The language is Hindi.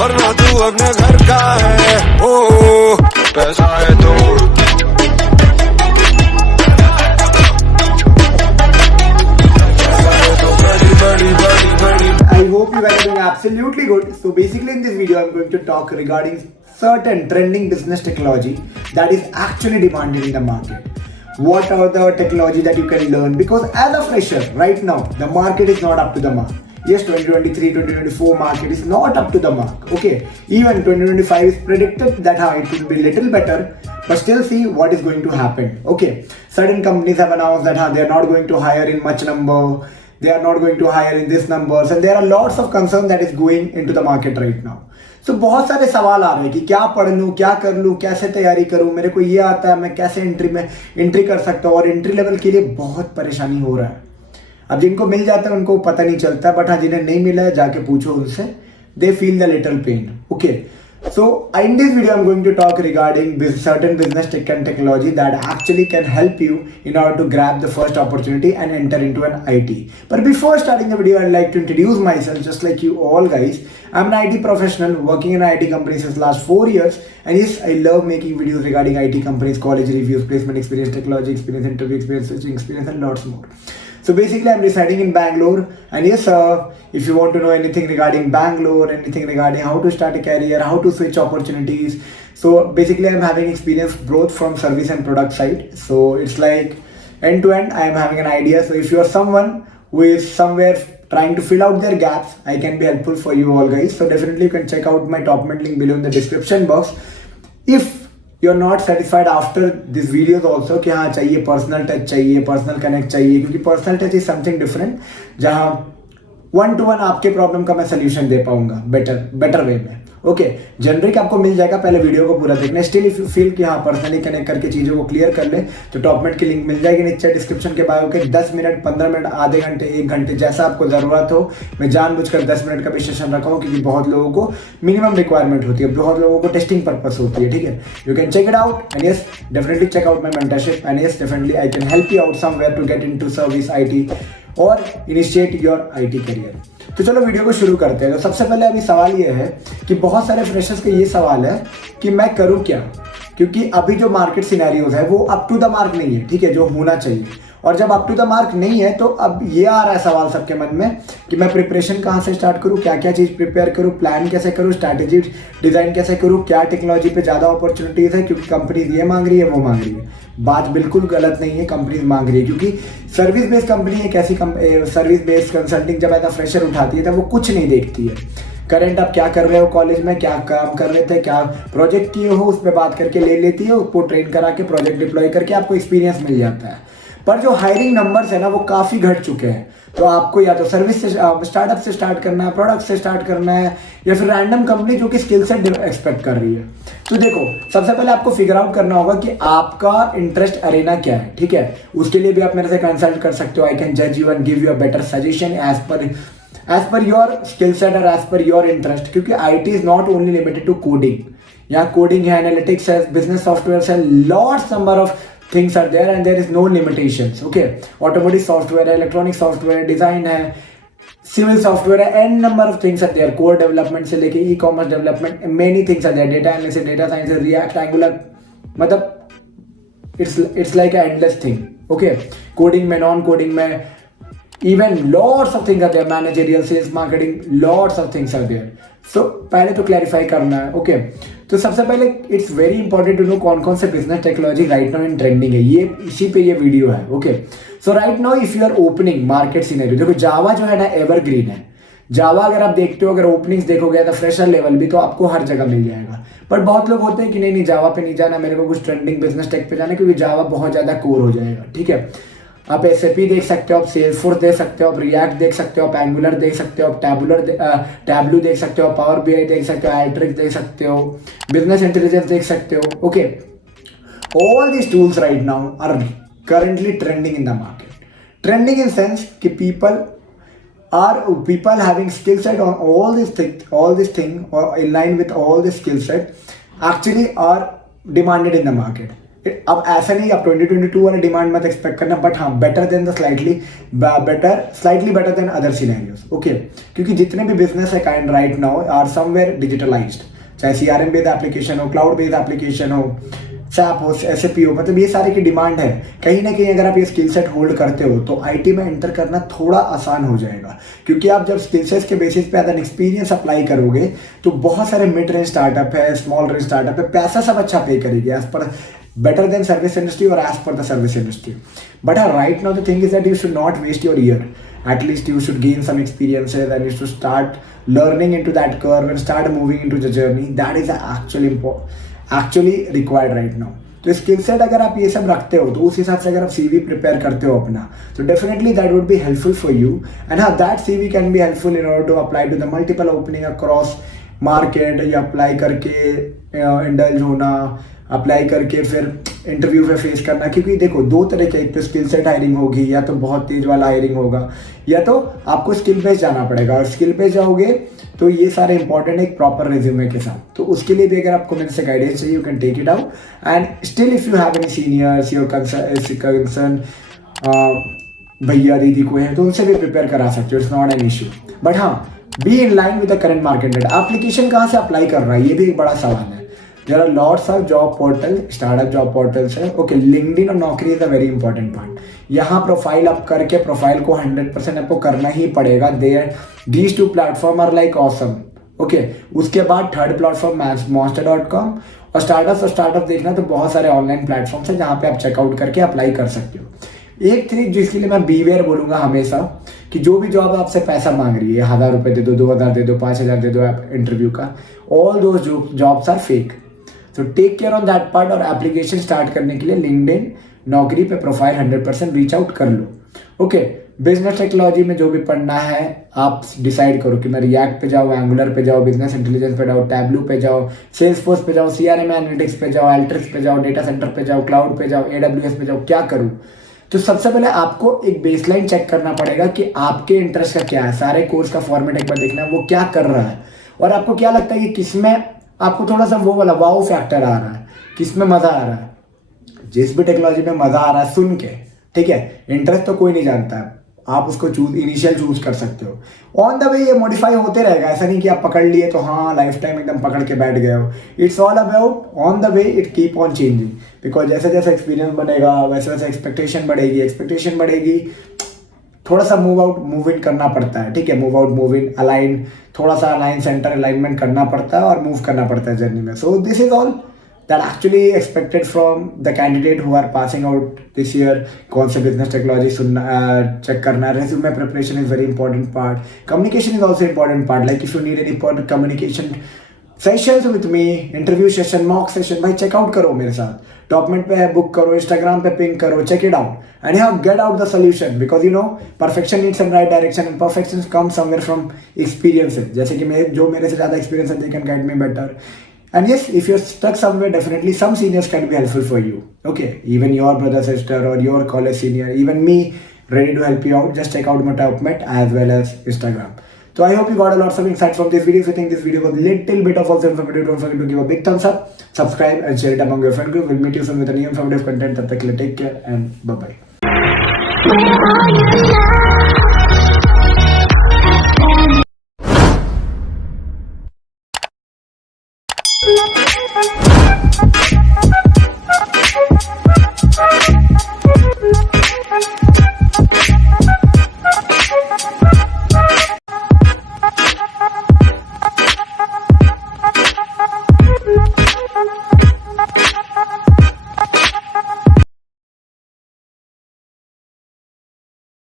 वरना तू अपने घर का है। ओ पैसा है तो I hope you guys are doing absolutely good. So basically in this video I'm going to talk regarding certain trending business technology that is actually demanded in the market. What are the technology that you can learn? Because as a fresher right now the market is not up to the mark. Yes, 2023 2024 market is not up to the mark. Okay, even 2025 is predicted that it will be little better, but still see what is going to happen. Okay, certain companies have announced that they are not going to hire in much number, they are not going to hire in this numbers, and there are lots of concern that is going into the market right now. So बहुत सारे सवाल आ रहे हैं कि क्या पढ़ लूँ, क्या कर लूँ, कैसे तैयारी करूँ, मेरे को ये आता है, मैं कैसे एंट्री कर सकता हूँ, और एंट्री लेवल के लिए बहुत परेशानी हो रहा है. अब जिनको मिल जाता है उनको पता नहीं चलता, बट हाँ जिन्हें नहीं मिला है जाके पूछो उनसे, they feel the little pain. Okay, so in this video I'm going to talk regarding certain business tech and technology that actually can help you in order to grab the first opportunity and enter into an IT. But before starting the video, I'd like to introduce myself just like you all guys. I'm an IT professional working in an IT company since last 4 years, and yes, I love making videos regarding IT companies, college reviews, placement experience, technology experience, interview experience, switching experience, and lots more. So basically I'm residing in Bangalore, and yes, if you want to know anything regarding Bangalore, anything regarding how to start a career, how to switch opportunities, so basically I'm having experience both from service and product side. So it's like end to end I am having an idea. So if you are someone who is somewhere trying to fill out their gaps, I can be helpful for you all guys. So definitely you can check out my top comment link below in the description box. If you're not satisfied after these videos also कि हाँ चाहिए पर्सनल टच, चाहिए पर्सनल कनेक्ट चाहिए, क्योंकि personal touch is something different, जहाँ 1-to-1 आपके प्रॉब्लम का मैं सोल्यूशन दे पाऊंगा बेटर वे में. ओके, जनरिक आपको मिल जाएगा, पहले वीडियो को पूरा देखना. स्टिल इफ यू फील कि हाँ पर्सनली कनेक्ट करके चीज़ों को क्लियर कर ले, तो टॉपमेट की लिंक मिल जाएगी नीचे डिस्क्रिप्शन के बायो के. 10 मिनट 15 मिनट आधे घंटे 1 घंटे जैसा आपको ज़रूरत हो. मैं जानबूझकर 10 मिनट का भी सेशन रखा हूँ क्योंकि बहुत लोगों को मिनिमम रिक्वायरमेंट होती है, बहुत लोगों को टेस्टिंग पर्पस होती है. ठीक है, you can check it out, and yes definitely check out my mentorship, and yes definitely I can help you out somewhere to get into service IT और इनिशिएट योर IT करियर. तो चलो वीडियो को शुरू करते हैं. तो सबसे पहले अभी सवाल ये है कि बहुत सारे फ्रेशर्स का ये सवाल है कि मैं करूँ क्या, क्योंकि अभी जो मार्केट सिनेरियोज है वो अप टू द मार्क नहीं है. ठीक है, जो होना चाहिए, और जब अप टू द मार्क नहीं है तो अब ये आ रहा है सवाल सबके मन में कि मैं प्रिपरेशन कहाँ से स्टार्ट करूँ, क्या क्या चीज़ प्रिपेयर करूँ, प्लान कैसे करूँ, स्ट्रैटेजी डिज़ाइन कैसे करूँ, क्या टेक्नोलॉजी पे ज़्यादा अपॉर्चुनिटीज़ है, क्योंकि कंपनीज ये मांग रही है वो मांग रही है. बात बिल्कुल गलत नहीं है, कंपनीज मांग रही है, क्योंकि सर्विस बेस्ड कंपनी एक ऐसी सर्विस बेस्ड कंसल्टिंग जब ऐसा फ्रेशर उठाती है तब वो कुछ नहीं देखती है. करंट आप क्या कर रहे हो, कॉलेज में क्या काम कर रहे थे, क्या प्रोजेक्ट किए हो, उस पर बात करके ले लेती है, उसको ट्रेन करा के प्रोजेक्ट डिप्लॉय करके आपको एक्सपीरियंस मिल जाता है. पर जो हायरिंग नंबर्स है ना वो काफ़ी घट चुके हैं. तो आपको या तो सर्विस से स्टार्टअप से स्टार्ट करना है, प्रोडक्ट से स्टार्ट करना है, या फिर रैंडम कंपनी जो कि स्किल सेट एक्सपेक्ट कर रही है. तो देखो, सबसे पहले आपको फिगर आउट करना होगा कि आपका इंटरेस्ट अरेना क्या है. ठीक है, उसके लिए भी आप मेरे से कंसल्ट कर सकते हो. आई कैन जज you and give you a better suggestion as per your skill set और एज पर योर इंटरेस्ट, क्योंकि IT is not only limited to coding. यहाँ कोडिंग है, एनालिटिक्स है, बिजनेस सॉफ्टवेयर है, lots number of things are there and there is no limitations. Okay, automotive software है, electronic software है, design है, civil software है, n number of things are there. Core development से लेके e-commerce development, many things are there. Data analysis, data science, React, Angular, मतलब it's like an endless thing. Okay, coding में, non coding में, even lots of things are there. Managerial, sales, marketing, lots of things are there. So पहले तो क्लैरिफाई करना है. ओके, तो सबसे पहले it's very important to know कौन कौन से business technology right now in trending है. ये इसी पे ये वीडियो है. Okay, so right now if you are opening market scenario, देखो जावा जो है ना एवरग्रीन है. जावा अगर आप देखते हो, अगर ओपनिंग्स देखोगे तो फ्रेशर लेवल भी तो आपको हर जगह मिल जाएगा. पर बहुत लोग होते हैं कि नहीं जावा पे नहीं जाना, मेरे को कुछ ट्रेंडिंग बिजनेस टेक पे जाना, क्योंकि जावा बहुत ज़्यादा कोर हो जाएगा. ठीक है, आप SAP देख सकते हो, आप सेल्सफोर्स देख सकते हो, आप रिएक्ट देख सकते हो, आप एंगुलर देख सकते हो, आप टैबलू देख सकते हो, पावर BI देख सकते हो, एल्ट्रिक्स देख सकते हो, बिजनेस इंटेलिजेंस देख सकते हो. Okay, all these tools right now are currently trending in the market. Trending in sense कि people having skill set on all this thing or in line with all this skill set actually are demanded in the market. अब ऐसा नहीं आप 2022 वाला डिमांड मत एक्सपेक्ट करना, बट हाँ better than the slightly better than other scenarios, okay. क्योंकि जितने भी बिजनेस है kind right now are somewhere digitalized, चाहे CRM बेस्ड एप्लीकेशन हो, क्लाउड बेस्ड एप्लीकेशन हो, SAP हो, SAP हो, मतलब ये सारे की डिमांड है। कहीं ना कहीं अगर आप ये स्किल सेट होल्ड करते हो तो IT में एंटर करना थोड़ा आसान हो जाएगा, क्योंकि आप जब स्किल सेट्स के बेसिस पे एज एन एक्सपीरियंस अप्लाई करोगे तो बहुत सारे मिड रेंज स्टार्टअप है, स्मॉल रेंज स्टार्टअप है, पैसा सब अच्छा पे करेगी as per better than service industry or as per the service industry. But right now the thing is that you should not waste your year. At least you should gain some experiences and you should start learning into that curve and start moving into the journey. That is actually required right now. तो स्किल सेट अगर आप ये सब रखते हो तो उस हिसाब से अगर आप CV प्रिपेयर करते हो अपना, तो definitely that would be helpful for you. And हाँ, that CV can be helpful in order to apply to the multiple opening across market, या अप्लाई करके इंडल्ज होना, अप्लाई करके फिर इंटरव्यू पे फेस करना। क्योंकि देखो दो तरह के, एक तो स्किल सेट हायरिंग होगी, या तो बहुत तेज वाला हायरिंग होगा, या तो आपको स्किल पे जाना पड़ेगा। और स्किल पे जाओगे तो ये सारे इंपॉर्टेंट एक प्रॉपर रिज्यूमे के साथ, तो उसके लिए भी अगर आपको मेरे से गाइडेंस चाहिए, you can take it out. And still if you have any seniors your concern भैया दीदी कोई है तो उनसे भी प्रिपेयर करा सकते हो, it's not an issue. But हाँ, be in line with the current market rate. Application कहाँ से अप्लाई कर रहा है, ये भी एक बड़ा सवाल है। There are lots of job portal, startup job portals है, ओके। LinkedIn और नौकरी is a very important part. यहाँ प्रोफाइल अप करके प्रोफाइल को 100% आपको करना ही पड़ेगा। These two platform are like awesome, okay. उसके बाद थर्ड प्लेटफॉर्म monster.com, और स्टार्टअप देखना तो बहुत सारे ऑनलाइन प्लेटफॉर्म्स हैं जहाँ पे आप चेकआउट करके अप्लाई कर सकते हो। एक ट्रिक जिसके लिए मैं बीवेयर बोलूँगा हमेशा, कि जो भी जॉब आपसे पैसा मांग रही है, 1000 रुपये दे दो, 2000 दे दो, 5000 दे दो इंटरव्यू का, all those jobs are fake. तो take care on that part. और एप्लीकेशन स्टार्ट करने के लिए लिंक्डइन, नौकरी पे प्रोफाइल 100% रीच आउट कर लो, ओके। बिजनेस टेक्नोलॉजी में जो भी पढ़ना है आप डिसाइड करो कि मैं रिएक्ट पे जाऊँ, एंगुलर पे जाओ, बिजनेस इंटेलिजेंस पे जाओ, टैबलू पे जाओ, सेल्सफोर्स पे जाओ, CRM एनालिटिक्स पे जाओ, एल्ट्रिक्स पे जाओ, डेटा सेंटर पे जाओ, क्लाउड पे जाओ, AWS पे जाओ, क्या करूँ? तो सबसे पहले आपको एक बेसलाइन चेक करना पड़ेगा कि आपके इंटरेस्ट का क्या है। सारे कोर्स का फॉर्मेट एक बार देखना है वो क्या कर रहा है, और आपको क्या लगता है कि किसमें आपको थोड़ा सा वो वाला वाओ फैक्टर आ रहा है, किसमें मजा आ रहा है। जिस भी टेक्नोलॉजी में मजा आ रहा है सुन के, ठीक है, इंटरेस्ट तो कोई नहीं जानता है, आप उसको इनिशियल चूज कर सकते हो। ऑन द वे ये मॉडिफाई होते रहेगा, ऐसा नहीं कि आप पकड़ लिए तो हाँ लाइफ टाइम एकदम पकड़ के बैठ गए हो। It's all about on the way, it keep on changing, because जैसे जैसे एक्सपीरियंस बनेगा वैसे वैसे एक्सपेक्टेशन बढ़ेगी, थोड़ा सा मूव इन करना पड़ता है, ठीक है। Move out, move in, align, थोड़ा सा अलाइन सेंटर अलाइनमेंट करना पड़ता है और मूव करना पड़ता है जर्नी में। So this is all that actually expected from the candidate who are passing out this year। कौन से बिजनेस टेक्नोलॉजी सुनना, चेक करना। Resume preparation is very important part, communication is also important part. Like if you need any important communication sessions with me, interview session, mock session, भाई चेकआउट करो मेरे साथ। डॉक्यूमेंट पे बुक करो, इंस्टाग्राम पे पिंग करो, check it out and you get out the solution, because you know perfection needs an right direction and perfection come somewhere from experiences. जैसे कि मेरे से ज़्यादा एक्सपीरियंस है, they can guide me better. And yes, if you're stuck somewhere, definitely some seniors can be helpful for you. Okay, even your brother, sister, or your college senior, even me, ready to help you out. Just check out my Topmet as well as Instagram. So I hope you got a lot of insights from this video. If you think this video was a little bit of also informative, don't forget to give a big thumbs up, subscribe, and share it among your friend group. We'll meet you soon with a new informative content. Tab tak ke liye take care and bye bye.